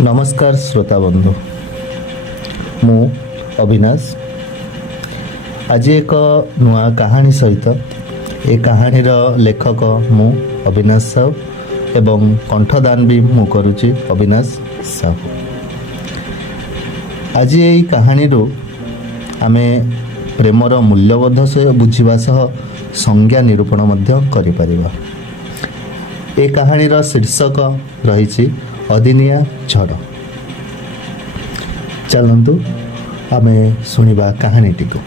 नमस्कार श्रोता बंधु मु अविनाश आज एक नुआ कहानी सहित ए कहानीर लेखक मु अविनाश साहू एवं कंठदान भी मु करुची अविनाश साहू। आज यही कहानी आमे प्रेमर मूल्यबोध से बुझा सह संज्ञा निरूपण करिपरिबा। ए कहानीर शीर्षक रही अदिनिया झड़। चलतु आमे शुणा कहानीटी को।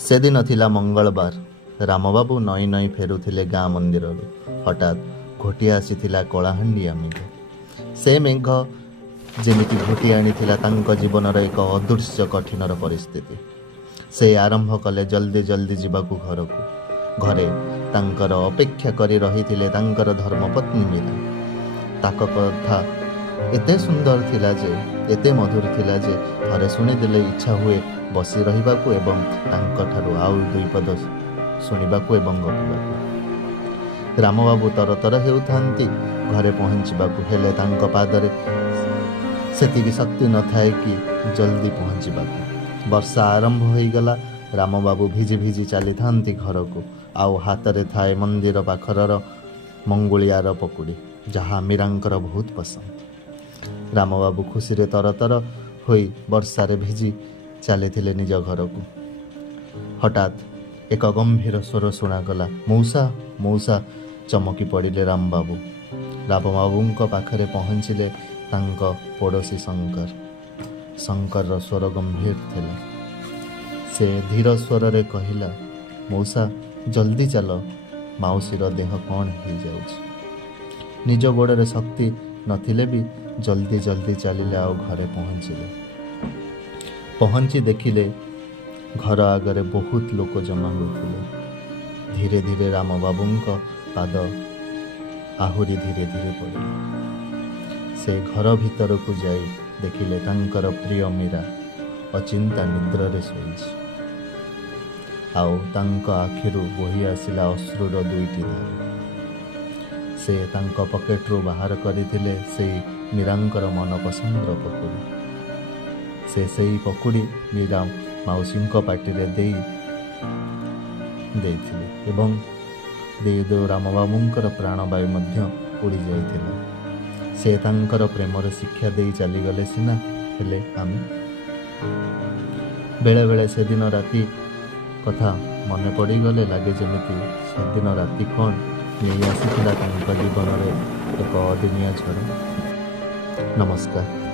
से दिन थिला मंगलबार। रामबाबू नई नई फेरुथिले गाँ मंदिर। हठात घोटी आसीथिला कलाहांडिया मेघ। से मेघ जेमिति घोटी आनीथिला तांको जीवनर एक अदृश्य कठिनर परिस्थिति। से आरंभ कले जल्दी जल्दी जीवाकू घरकू। घरे तांकर अपेक्षा करी रहिथिले तांकर धर्मपत्नी मीरा। ताक कथा एते सुंदर थिला जे एते मधुर थिला जे थरे शुणिदेले इच्छा हुए बसी रहिबाकू एवं तांक ठारू आउ दुई पद शुणिबाकू एवं गपिबाकू। रामबाबू तरतर हेउथांती घरे पहुँचबाकू, हेले तांको पादरे सेतिकी शक्ति न थाए कि जल्दी पहुँचबाकू। वर्षा आरंभ होई गला। रामबाबू भिजी भिजी चली थांती घरकू। आउ हातरे थाए मंदिर पाखरर मंगुलियार पकुड़ी, जहाँ मीरांकर बहुत पसंद। रामबाबू खुशी रे तरतर होई वर्षारे भिजी चली निज घरकू। हठात एक गंभीर स्वर शुणागला, मौसा मौसा। चमकी पड़िले रामबाबू। रामबाबू पाखरे पहुँचिले तांको पड़ोसी शंकर। शंकर स्वर गंभीर थिला। से धीर स्वर रे कहिला, मौसा जल्दी चल, माउसीर देह कौन हो जाउछि। निज गोड़े शक्ति नथिले भी जल्दी जल्दी चलिले आउ घरे पहुँचिले। पहुँची देखिले घर आगरे बहुत लोक जमा होते। धीरे धीरे रामबाबूंक पाद आहुरी धीरे धीरे पड़े। से घर भीतर को जाई देखिले तांकर प्रिय मीरा अचिंता निद्र रे शोइछि। आउ तांक आखिरु बोही आसिला अश्रुर दुईटी धार। से तांक पकेट्रु बाहर करथिले सेई मीरांकर मन पसंदर पकुड़ी। से सेई पकुड़ी मीरा माउसींक पाटिरे देइथिले एवं देई देउ रामबाबूंकर प्राणवायु मध्य उड़ी जाइथिला। से तांकर प्रेमर शिक्षा देई चलीगले सिना, हेले आमे बेले बेले से दिन राति कथा मने पड़ी गले। लागे जेमिति से दिन राति कौन नहीं आसीथिला तांका जीवन रे एक अदिनिया झड़। नमस्कार।